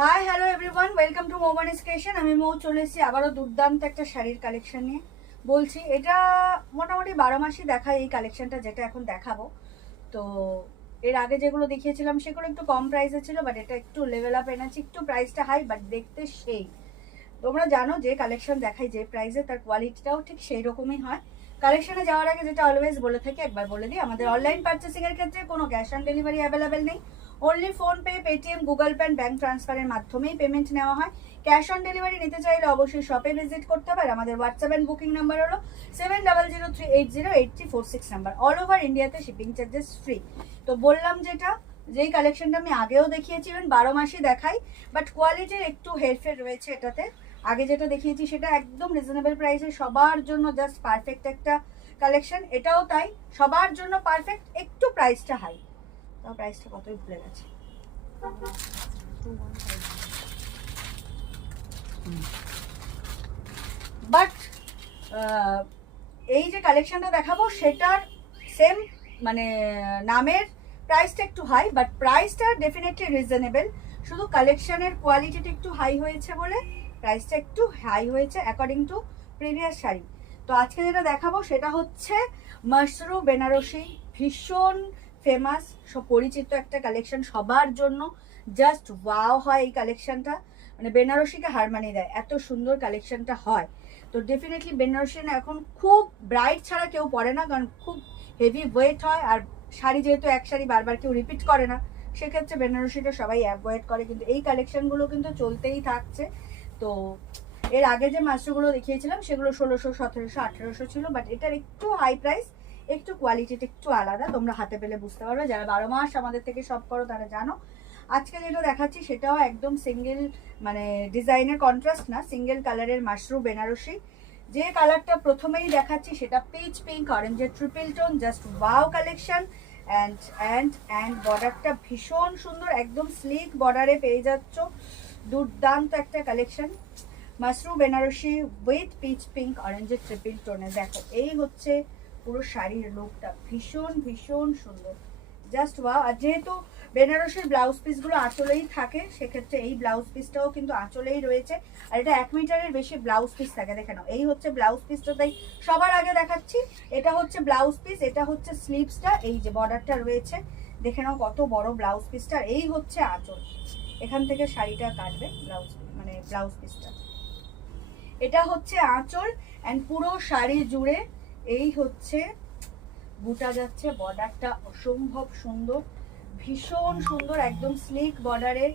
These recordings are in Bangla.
High hello everyone, welcome to মোবানিস ক্রিয়েশন। আমি মৌ চলে এসেছি আবারও দুর্দান্ত একটা শাড়ির কালেকশন নিয়ে। বলছি এটা মোটামুটি 12 মাসই দেখায় এই কালেকশনটা, যেটা এখন দেখাবো। তো এর আগে যেগুলো দেখিয়েছিলাম সেগুলো একটু কম প্রাইসে ছিল, বাট এটা একটু লেভেল আপ এনেছি, একটু প্রাইসটা হাই বাট দেখতে সেই। তোমরা জানো যে কালেকশন দেখাই যে প্রাইসে, তার কোয়ালিটিটাও ঠিক সেই রকমই হয়। কালেকশনে যাওয়ার আগে যেটা অলওয়েজ বলে থাকি, একবার বলে দিই, আমাদের অনলাইন পার্চেসিং এর ক্ষেত্রে কোনো ক্যাশ অন ডেলিভারি অ্যাভেলেবেল নেই। Only PhonePe, Paytm, Google pay, bank ট্রান্সফারের মাধ্যমেই পেমেন্ট নেওয়া হয়। ক্যাশ অন ডেলিভারি নিতে চাইলে অবশ্যই শপে ভিজিট করতে হবে। আমাদের হোয়াটসঅ্যাপ অ্যান্ড বুকিং নাম্বার হলো 7003808346 নাম্বার। অল ওভার ইন্ডিয়াতে শিপিং চার্জেস ফ্রি। তো বললাম যেই কালেকশনটা আমি আগেও দেখিয়েছি, 12 মাসই দেখাই, বাট কোয়ালিটির একটু হেরফের রয়েছে এটাতে। আগে যেটা দেখিয়েছি সেটা একদম রিজনেবল প্রাইসে সবার জন্য জাস্ট পারফেক্ট একটা কালেকশন। এটাও তাই, সবার জন্য পারফেক্ট, একটু প্রাইসটা হাই। তো প্রাইসটা কতই ভুলে গেছে। বাট এই যে কালেকশনটা দেখাবো সেটার সেম মানে নামের প্রাইসটা একটু হাই, বাট প্রাইসটা ডেফিনেটলি রিজনেবল। শুধু কালেকশনের কোয়ালিটিটা একটু হাই হয়েছে বলে প্রাইসটা একটু হাই হয়েছে অ্যাকর্ডিং টু প্রিভিয়াস শাড়ি। তো আজকে যেটা দেখাবো সেটা হচ্ছে মাশরু বেনারসি। ভীষণ ফেমাস, সব পরিচিত একটা কালেকশন সবার জন্য। জাস্ট ওয়াও হয় এই কালেকশনটা, মানে বেনারসিকে হার মানিয়ে দেয়, এত সুন্দর কালেকশনটা হয়। তো ডেফিনেটলি বেনারসি না এখন খুব ব্রাইট ছাড়া কেউ পরে না, কারণ খুব হেভি ওয়েট হয়। আর শাড়ি যেহেতু এক শাড়ি বারবার কেউ রিপিট করে না, সেক্ষেত্রে বেনারসিটা সবাই অ্যাভয়েড করে, কিন্তু এই কালেকশনগুলো কিন্তু চলতেই থাকছে। তো এর আগে যে মাছগুলো দেখিয়েছিলাম সেগুলো 1600, 1700, 1800 ছিল, বাট এটার একটু হাই প্রাইস, একটু কোয়ালিটিটা একটু আলাদা। তোমরা হাতে পেলে বুঝতে পারবে, যারা 12 মাস আমাদের থেকে শপ করো তারা জানো। আজকে যেটা দেখাচ্ছি সেটাও একদম সিঙ্গেল মানে ডিজাইনের কন্ট্রাস্ট না, সিঙ্গেল কালারের মাশরু বেনারসি। যে কালারটা প্রথমেই দেখাচ্ছি সেটা পিচ পিঙ্ক অরেঞ্জের triple tone, just wow collection. And and and বর্ডারটা ভীষণ সুন্দর, একদম স্লিক বর্ডারে পেয়ে যাচ্ছ। দুর্দান্ত একটা collection, mashru Benarasi with peach pink অরেঞ্জের ট্রিপল টোনে। দেখো এই হচ্ছে পুরো শাড়ির লুকটা, ভীষণ ভীষণ সুন্দর, জাস্ট ওয়াও। আর যেহেতু বেনারসির ব্লাউজ পিসগুলো আঁচলেই থাকে, সেক্ষেত্রে এই ব্লাউজ পিসটাও কিন্তু আঁচলেই রয়েছে। আর এটা 1 মিটারের বেশি ব্লাউজ পিস থাকে, দেখে নাও। এই হচ্ছে ব্লাউজ পিসটা, তাই সবার আগে দেখাচ্ছি। এটা হচ্ছে ব্লাউজ পিস, এটা হচ্ছে স্লিভসটা, এই যে বর্ডারটা রয়েছে দেখে নাও কত বড় ব্লাউজ পিসটা। এই হচ্ছে আঁচল, এখান থেকে শাড়িটা কাটবে ব্লাউজ মানে ব্লাউজ পিসটা। এটা হচ্ছে আঁচল, অ্যান্ড পুরো শাড়ি জুড়ে এই হচ্ছে বুটা যাচ্ছে। বর্ডারটা অসম্ভব সুন্দর, ভীষণ সুন্দর, একদম স্লিক বর্ডারে,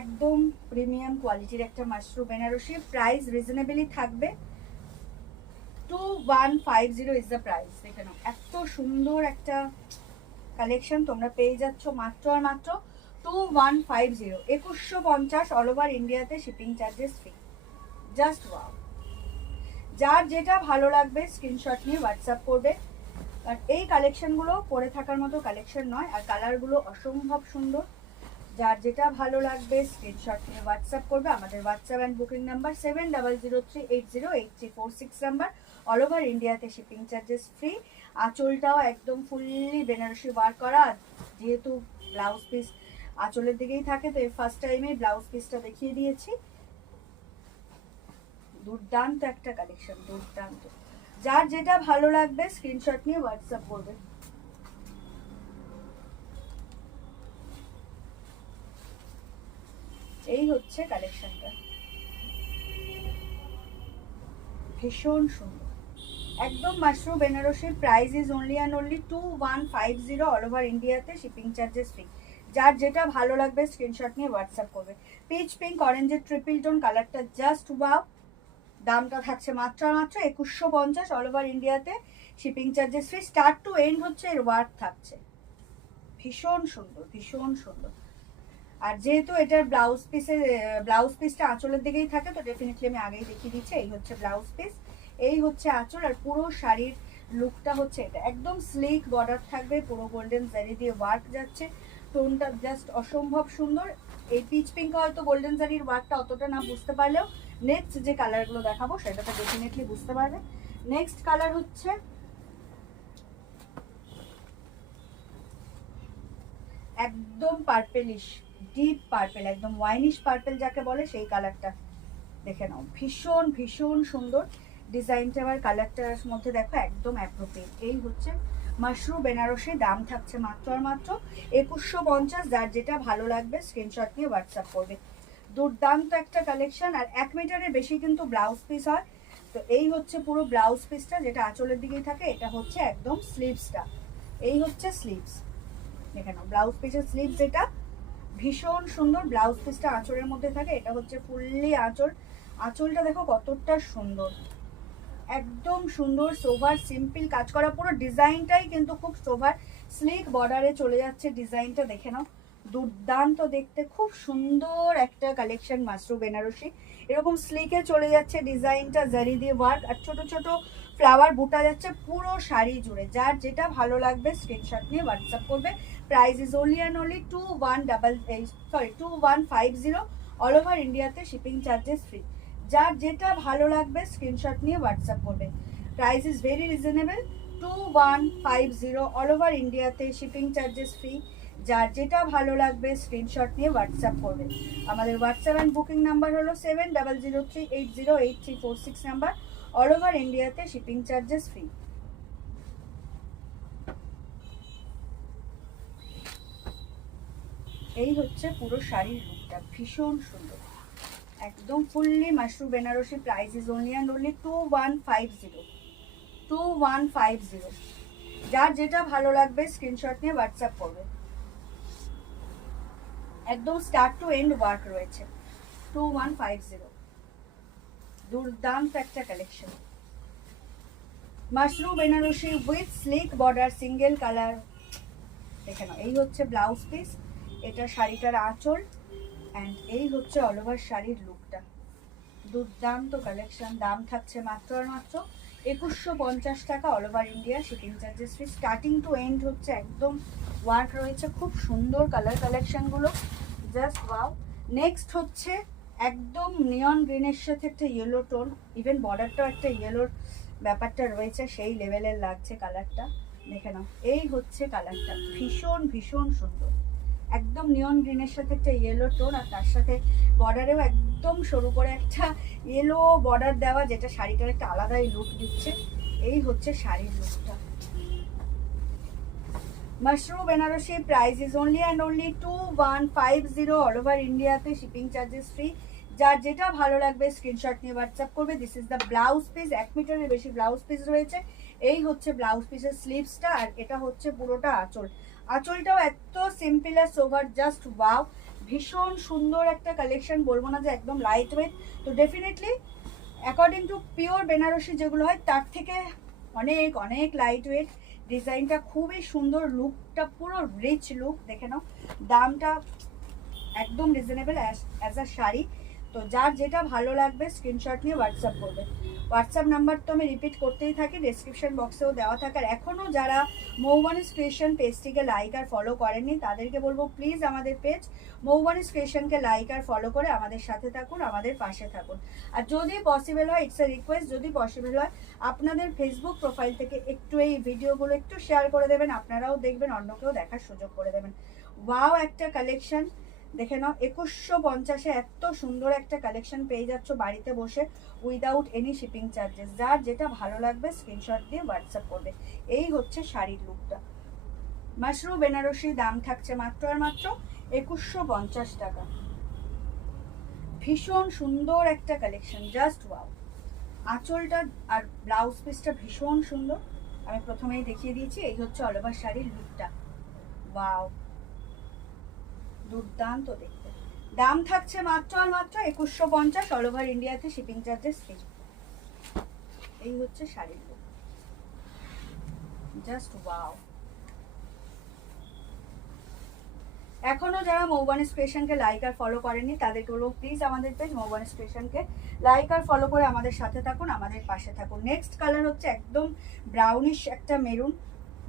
একদম প্রিমিয়াম কোয়ালিটির একটা মাশরু বেনারসি। প্রাইস রিজনেবলি থাকবে, 2150 ইজ দ্য প্রাইস। দেখে নাও এত সুন্দর একটা কালেকশন তোমরা পেয়ে যাচ্ছ মাত্র আর মাত্র 2150, 2150 অল ওভার ইন্ডিয়াতে shipping charges free. Just wow. যার যেটা ভালো লাগবে স্ক্রিনশট নিয়ে হোয়াটসঅ্যাপ করবে। আর এই কালেকশনগুলো পরে থাকার মতো কালেকশন নয়, আর কালারগুলো অসম্ভব সুন্দর। যার যেটা ভালো লাগবে স্ক্রিনশট নিয়ে হোয়াটসঅ্যাপ করবে। আমাদের WhatsApp and booking number 7003808346 number. All over ইন্ডিয়াতে শিপিং চার্জেস ফ্রি। আঁচলটাও একদম ফুললি বেনারসি ওয়ার্ক করা, যেহেতু ব্লাউজ পিস আঁচলের দিকেই থাকে, তো ফার্স্ট টাইমে ব্লাউজ পিসটা দেখিয়ে দিয়েছি। দুর্দান্ত একটা কালেকশন, দুর্দান্ত। যার যেটা ভালো লাগবে স্ক্রিনশট নিয়ে হোয়াটসঅ্যাপ করবে। এই হচ্ছে কালেকশনটা, ভীষণ সুন্দর, একদম Mashru Banarasi. Price is only and only 2150 all over ইন্ডিয়াতে শিপিং চার্জেস ফ্রি। যার যেটা ভালো লাগবে স্ক্রিনশট নিয়ে হোয়াটসঅ্যাপ করবে। পিচ পিঙ্ক অরেঞ্জের ট্রিপল টোন কালারটা জাস্ট ওয়াও। দামটা থাকছে মাত্র মাত্র 2150 অল ওভার ইন্ডিয়াতে shipping charges free. Start to end হচ্ছে এর ওয়ার্ক থাকছে, ভীষণ সুন্দর ভীষণ সুন্দর। আর যেহেতু এটার ব্লাউজ পিসটা আঁচলের দিকেই থাকে, তো ডেফিনেটলি আমি আগেই দেখিয়ে দিচ্ছি। এই হচ্ছে ব্লাউজ পিস, এই হচ্ছে আঁচল, আর পুরো শাড়ির লুকটা হচ্ছে এটা। একদম স্লিক বর্ডার থাকবে, পুরো গোল্ডেন জারি দিয়ে ওয়ার্ক যাচ্ছে। টোনটা জাস্ট অসম্ভব সুন্দর। এই পিচ পিঙ্ক হয়তো গোল্ডেন জারির ওয়ার্কটা অতটা না বুঝতে পারলেও নেক্সট যে কালারগুলো দেখাবো সেটা তো ডেফিনেটলি বুঝতে পারবে। নেক্সট কালার হচ্ছে একদম পার্পেলিশ, ডিপ পার্পেল, একদম ওয়াইনিশ পার্পেল যাকে বলে সেই কালারটা দেখে নাও, ভীষণ ভীষণ সুন্দর ডিজাইনটা। আবার কালারটার মধ্যে দেখো একদম অ্যাপ্রোপ্রিয়েট। এই হচ্ছে মাশরুম বেনারসি, দাম থাকছে মাত্র আর মাত্র 2150। যার যেটা ভালো লাগবে স্ক্রিনশট নিয়ে হোয়াটসঅ্যাপ করবে। দুর্দান্ত একটা কালেকশন, আর 1 মিটারের বেশি কিন্তু ব্লাউজ পিস হয়। তো এই হচ্ছে পুরো ব্লাউজ পিসটা, যেটা আঁচলের দিকেই থাকে। এটা হচ্ছে একদম স্লিভসটা, এই হচ্ছে স্লিভস দেখে নাও, ব্লাউজ পিসের স্লিভস এটা ভীষণ সুন্দর। ব্লাউজ পিসটা আঁচলের মধ্যে থাকে, এটা হচ্ছে ফুললি আঁচল। আঁচলটা দেখো কতটা সুন্দর, একদম সুন্দর সোভার সিম্পল কাজ করা, পুরো ডিজাইনটাই কিন্তু খুব সোভার। স্লিক বর্ডারে চলে যাচ্ছে ডিজাইনটা, দেখে নাও দুর্দান্ত দেখতে, খুব সুন্দর একটা কালেকশন মাশরুম বেনারসি। এরকম স্লিকে চলে যাচ্ছে ডিজাইনটা, জারি দিয়ে ওয়ার্ক, আর ছোট ছোট ফ্লাওয়ার বুটা যাচ্ছে পুরো শাড়ি জুড়ে। যার যেটা ভালো লাগবে স্ক্রিনশট নিয়ে হোয়াটসঅ্যাপ করবে। Price is only and only 2150, all over ইন্ডিয়াতে শিপিং চার্জেস ফ্রি। যার যেটা ভালো লাগবে স্ক্রিনশট নিয়ে হোয়াটসঅ্যাপ করবে। Price is very reasonable, 2150, all over ইন্ডিয়াতে শিপিং চার্জেস ফ্রি। যার যেটা ভালো লাগবে স্ক্রিনশট নিয়ে হোয়াটসঅ্যাপ করবে। আমাদের হোয়াটসঅ্যাপ অ্যান্ড বুকিং নাম্বার হলো 7003808346 নাম্বার, অল ওভার ইন্ডিয়াতে শিপিং চার্জেস ফ্রি। এই হচ্ছে পুরো শাড়ির লুকটা, ভীষণ সুন্দর, একদম fully mushroom Banarasi. Price is only and only 2150। যার যেটা ভালো লাগবে স্ক্রিনশট নিয়ে হোয়াটসঅ্যাপ করবে। একদম স্টার্ট টু এন্ড ওয়ার্ক রয়েছে। 2150, দুর্দান্ত একটা collection mushroom Banarasi with sleek border, single colour. দেখে নাও, এই হচ্ছে ব্লাউজ পিস, এটা শাড়িটার আঁচল, অ্যান্ড এই হচ্ছে অল ওভার শাড়ির লুকটা। দুর্দান্ত কালেকশন, দাম থাকছে মাত্র আর মাত্র 2150 টাকা, all over India shipping charges free. Starting to end হচ্ছে একদম ওয়ার্ক রয়েছে, খুব সুন্দর কালার কালেকশনগুলো, জাস্ট ওয়াও। নেক্সট হচ্ছে একদম নিয়ন গ্রিনের সাথে একটা ইয়েলো টোন, ইভেন বর্ডারটাও একটা ইয়েলোর ব্যাপারটা রয়েছে, সেই লেভেলের লাগছে কালারটা। দেখে নাও, এই হচ্ছে কালারটা, ভীষণ ভীষণ সুন্দর, একদম নিয়ন গ্রিনের সাথে একটা ইয়েলো টোন, আর তার সাথে বর্ডারেও একদম সরু করে একটা ইয়েলো বর্ডার দেওয়া, যেটা শাড়িটার একটা আলাদাই লুক দিচ্ছে। এই হচ্ছে শাড়ির লুকটা। Mushroom Banarasi, price is only and only 2150, all over ইন্ডিয়াতে শিপিং চার্জেস ফ্রি। যার যেটা ভালো লাগবে স্ক্রিনশট নিয়ে হোয়াটসঅ্যাপ করবে। This is the blouse piece, 1 মিটারের বেশি ব্লাউজ পিস রয়েছে। এই হচ্ছে ব্লাউজ পিসের স্লিভসটা, আর এটা হচ্ছে পুরোটা আঁচল। আঁচলটাও এত সিম্পল আর সোভার, জাস্ট ওয়াও, ভীষণ সুন্দর একটা কালেকশন। বলবো না যে একদম লাইট ওয়েট, তো definitely according to pure Banarasi যেগুলো হয় তার থেকে অনেক অনেক লাইট ওয়েট। ডিজাইনটা খুবই সুন্দর, লুকটা পুরো রিচ লুক, দেখে নাও। দামটা একদম রিজনেবল অ্যাজ আ শাড়ি। তো যার যেটা ভালো লাগবে স্ক্রিনশট নিয়ে হোয়াটসঅ্যাপ করবে। হোয়াটসঅ্যাপ নাম্বার তো আমি রিপিট করতেই থাকি, ডেসক্রিপশন বক্সেও দেওয়া থাকে। আর এখনও যারা মৌবানিস ক্রিয়েশন পেজটিকে লাইক আর ফলো করেননি তাদেরকে বলবো প্লিজ আমাদের পেজ মৌবানিস ক্রিয়েশনকে লাইক আর ফলো করে আমাদের সাথে থাকুন, আমাদের পাশে থাকুন। আর যদি পসিবল হয়, ইটস এ রিকোয়েস্ট, যদি পসিবল হয় আপনাদের ফেসবুক প্রোফাইল থেকে একটু এই ভিডিওগুলো একটু শেয়ার করে দেবেন, আপনারাও দেখবেন, অন্যকেও দেখার সুযোগ করে দেবেন। ওয়াও একটা কালেকশন, দেখে নাও 2150-এ এত সুন্দর একটা কালেকশন পেয়ে যাচ্ছ বাড়িতে বসে উইদাউট এনি শিপিং চার্জেস। যার যেটা ভালো লাগবে স্ক্রিনশট দিয়ে হোয়াটসঅ্যাপ করবে। এই হচ্ছে শাড়ির লুকটা। মাশরুম বেনারসি, দাম থাকছে মাত্র আর মাত্র 2150 টাকা। ভীষণ সুন্দর একটা কালেকশন, জাস্ট ওয়াও। আঁচলটা আর ব্লাউজ পিসটা ভীষণ সুন্দর, আমি প্রথমেই দেখিয়ে দিয়েছি। এই হচ্ছে অল ওভার শাড়ির লুকটা, ওয়াও, দুর্দান্ত দেখতে। দাম থাকছে মাত্র আর মাত্র 2150, অল ওভার ইন্ডিয়াতে শিপিং চার্জেস ফ্রি। এই হচ্ছে শাড়ির লুক, জাস্ট ওয়াও। এখনো যারা মৌবানিস ক্রিয়েশনকে লাইক আর ফলো করেননি তাদেরকে বলবো প্লিজ আমাদের পেজ মৌবানিস ক্রিয়েশনকে লাইক আর ফলো করে আমাদের সাথে থাকুন, আমাদের পাশে থাকুন। নেক্সট কালার হচ্ছে একদম ব্রাউনিশ একটা মেরুন,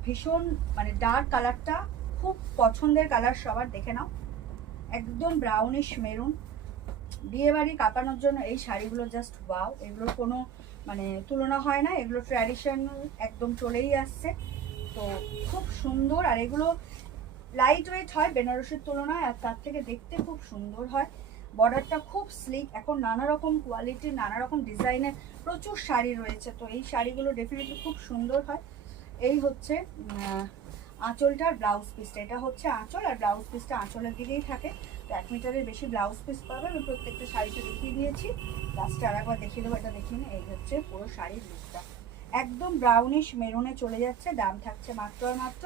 ভীষণ মানে ডার্ক কালারটা, খুব পছন্দের কালার সবার, দেখে নাও একদম ব্রাউনিশ মেরুন। বিয়ে বাড়ি কাঁপানোর জন্য এই শাড়িগুলো জাস্ট ওয়াও, এগুলোর কোনো মানে তুলনা হয় না, এগুলো ট্র্যাডিশনাল একদম চলেই আসছে, তো খুব সুন্দর। আর এগুলো লাইট ওয়েট হয় বেনারসির তুলনায়, আর তার থেকে দেখতে খুব সুন্দর হয়। বর্ডারটা খুব স্লিক। এখন নানা রকম কোয়ালিটির নানা রকম ডিজাইনের প্রচুর শাড়ি রয়েছে, তো এই শাড়িগুলো ডেফিনেটলি খুব সুন্দর হয়। এই হচ্ছে আঁচলটার ব্লাউজ পিসটা, এটা হচ্ছে আঁচল, আর ব্লাউজ পিসটা আঁচলের দিকেই থাকে। তো 1 মিটারের বেশি ব্লাউজ পিস পাবে। আমি প্রত্যেকটা শাড়িটা দেখিয়ে দিয়েছি, লাস্টে আর একবার দেখিয়ে দেবো, এটা দেখিয়ে নিই। এই হচ্ছে পুরো শাড়ির লুকটা, একদম ব্রাউনিশ মেরুনে চলে যাচ্ছে। দাম থাকছে মাত্র আর মাত্র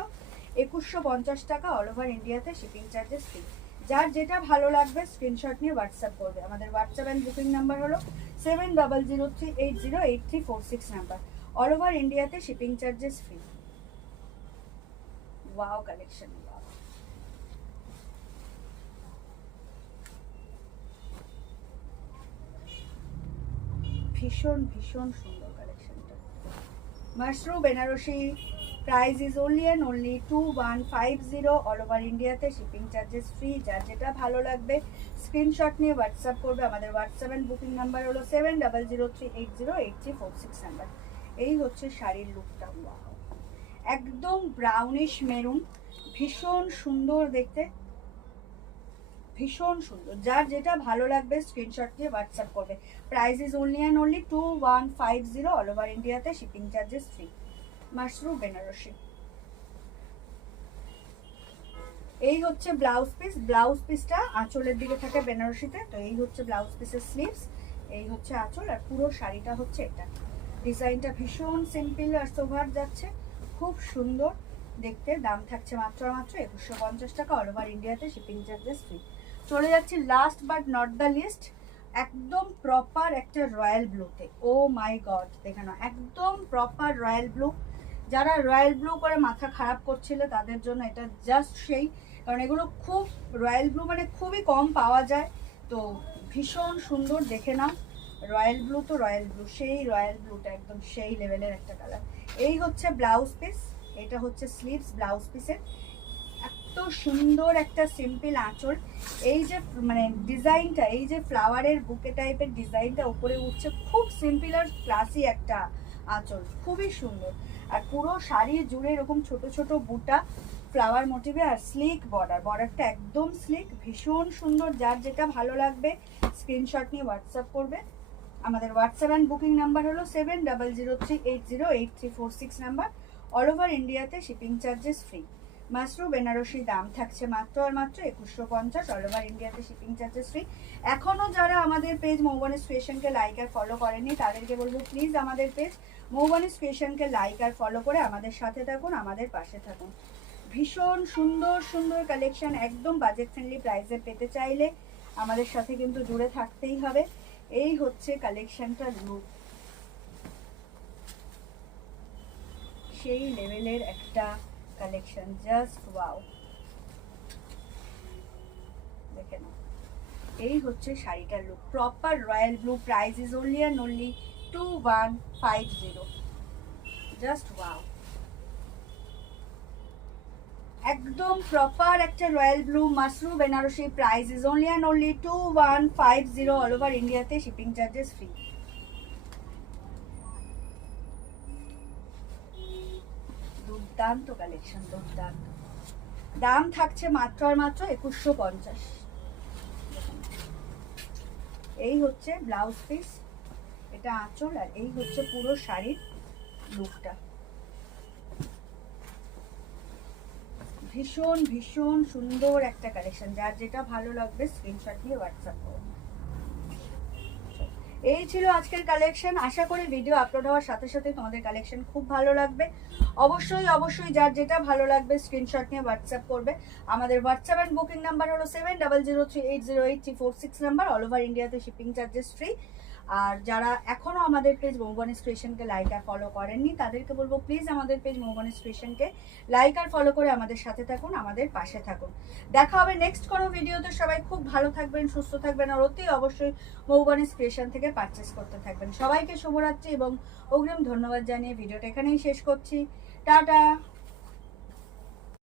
2150 টাকা, অল ওভার ইন্ডিয়াতে শিপিং চার্জেস ফ্রি। যার যেটা ভালো লাগবে স্ক্রিনশট নিয়ে হোয়াটসঅ্যাপ করবে। আমাদের হোয়াটসঅ্যাপ অ্যান্ড বুকিং নাম্বার হলো 7003808346 নাম্বার, অল ওভার ইন্ডিয়াতে shipping charges free. Wow collection, wow. ভীষণ ভীষণ সুন্দর কালেকশনটা। Mushroom Banarasi, price is only and only 2150, all over ইন্ডিয়াতে শিপিং চার্জেস ফ্রি। যার যেটা ভালো লাগবে স্ক্রিনশট নিয়ে হোয়াটসঅ্যাপ করবে। আমাদের হোয়াটসঅ্যাপ অ্যান্ড বুকিং নাম্বার হলো 7003808346 নাম্বার। এই হচ্ছে শাড়ির লুকটা, ওয়াও, একদম ব্রাউনিশ মেরুন, ভীষণ সুন্দর দেখতে, ভীষণ সুন্দর। যার যেটা ভালো লাগবে স্ক্রিনশট দিয়ে হোয়াটসঅ্যাপ করবে। Price is only and only 2150, all over ইন্ডিয়াতে shipping charges free. Mushroom Benarasi. এই হচ্ছে ব্লাউজ পিস, ব্লাউজ পিসটা আঁচলের দিকে থাকে বেনারসিতে। তো এই হচ্ছে ব্লাউজ পিসের স্লিভস, এই হচ্ছে আঁচল, আর পুরো শাড়িটা হচ্ছে এটা। ডিজাইনটা ভীষণ সিম্পল আর সোভার যাচ্ছে, খুব সুন্দর দেখতে। দাম থাকছে মাত্র মাত্র 2150 টাকা, অল ওভার ইন্ডিয়াতে শিপিং চার্জেস ফ্রি। চলে যাচ্ছি last but not the least, একদম প্রপার একটা রয়্যাল ব্লুতে। ও মাই গড, দেখে না, একদম প্রপার রয়্যাল ব্লু। যারা রয়্যাল ব্লু করে মাথা খারাপ করছিল তাদের জন্য এটা জাস্ট সেই, কারণ এগুলো খুব রয়্যাল ব্লু মানে খুবই কম পাওয়া যায়। তো ভীষণ সুন্দর, দেখে নাও। রয়্যাল ব্লু তো রয়্যাল ব্লু, সেই রয়্যাল ব্লুটা একদম সেই লেভেলের একটা কালার। এই হচ্ছে ব্লাউজ পিস, এটা হচ্ছে স্লিভস ব্লাউজ পিসের। এত সুন্দর একটা সিম্পল আঁচল, এই যে মানে ডিজাইনটা, এই যে ফ্লাওয়ারের বুকে টাইপের ডিজাইনটা উপরে উঠছে, খুব সিম্পল আর ক্লাসি একটা আঁচল, খুবই সুন্দর। আর পুরো শাড়ি জুড়ে এরকম ছোট ছোট বুটা ফ্লাওয়ার মোটিভে, আর স্লিক বর্ডার, বর্ডারটা একদম স্লিক, ভীষণ সুন্দর। যার যেটা ভালো লাগবে স্ক্রিনশট নিয়ে হোয়াটসঅ্যাপ করবে। আমাদের হোয়াটসঅ্যাপ অ্যান্ড বুকিং নাম্বার হলো 7003808346 নাম্বার, অল ওভার ইন্ডিয়াতে shipping charges free. Mushroom Banarasi, দাম থাকছে মাত্র আর মাত্র 2150, অল ওভার ইন্ডিয়াতে শিপিং চার্জেস ফ্রি। এখনও যারা আমাদের পেজ মৌবনিস ক্রিয়েশনকে লাইক আর ফলো করেনি তাদেরকে বলবো প্লিজ আমাদের পেজ মৌবনিস ক্রিয়েশনকে লাইক আর ফলো করে আমাদের সাথে থাকুন, আমাদের পাশে থাকুন। ভীষণ সুন্দর সুন্দর কালেকশন, একদম বাজেট ফ্রেন্ডলি প্রাইসে পেতে চাইলে আমাদের সাথে কিন্তু জুড়ে থাকতেই হবে। এই হচ্ছে কালেকশনটার লুক, সেই লেভেলের একটা কালেকশন, জাস্ট ওয়াও। দেখে নাও, এই হচ্ছে শাড়িটার look, proper royal blue. Price is only and only 2150, just wow. একদম প্রপার একটা royal blue mushroom Banarasi, price is only and only 2150, all over ইন্ডিয়াতে শিপিং চার্জেস ফ্রি। দুর্দান্ত কালেকশন, দুর্দান্ত। দাম থাকছে মাত্র আর মাত্র 2150। এই হচ্ছে ব্লাউজ পিস, এটা আঁচল, আর এই হচ্ছে পুরো শাড়ির লুকটা। ভীষণ ভীষণ সুন্দর একটা কালেকশন, যার যেটা ভালো লাগবে স্ক্রিনশট দিয়ে হোয়াটসঅ্যাপ করুন। এই ছিল আজকের কালেকশন। আশা করি ভিডিও আপলোড হওয়ার সাথে সাথে তোমাদের কালেকশন খুব ভালো লাগবে। অবশ্যই অবশ্যই যার যেটা ভালো লাগবে স্ক্রিনশট নিয়ে হোয়াটসঅ্যাপ করবে। আমাদের হোয়াটসঅ্যাপ অ্যান্ড বুকিং নাম্বার হলো 7003808346 নাম্বার, অল ওভার ইন্ডিয়াতে শিপিং চার্জেস ফ্রি। আর যারা এখনও আমাদের পেজ মৌবনিস ক্রিয়েশনকে লাইক আর ফলো করেননি তাদেরকে বলবো প্লিজ আমাদের পেজ মৌবনিস ক্রিয়েশনকে লাইক আর ফলো করে আমাদের সাথে থাকুন, আমাদের পাশে থাকুন। দেখা হবে নেক্সট কোনো ভিডিওতে। সবাই খুব ভালো থাকবেন, সুস্থ থাকবেন, আর অতি অবশ্যই মৌবনিস ক্রিয়েশন থেকে পারচেস করতে থাকবেন। সবাইকে শুভরাত্রি এবং অগ্রিম ধন্যবাদ জানিয়ে ভিডিওটা এখানেই শেষ করছি। টাটা।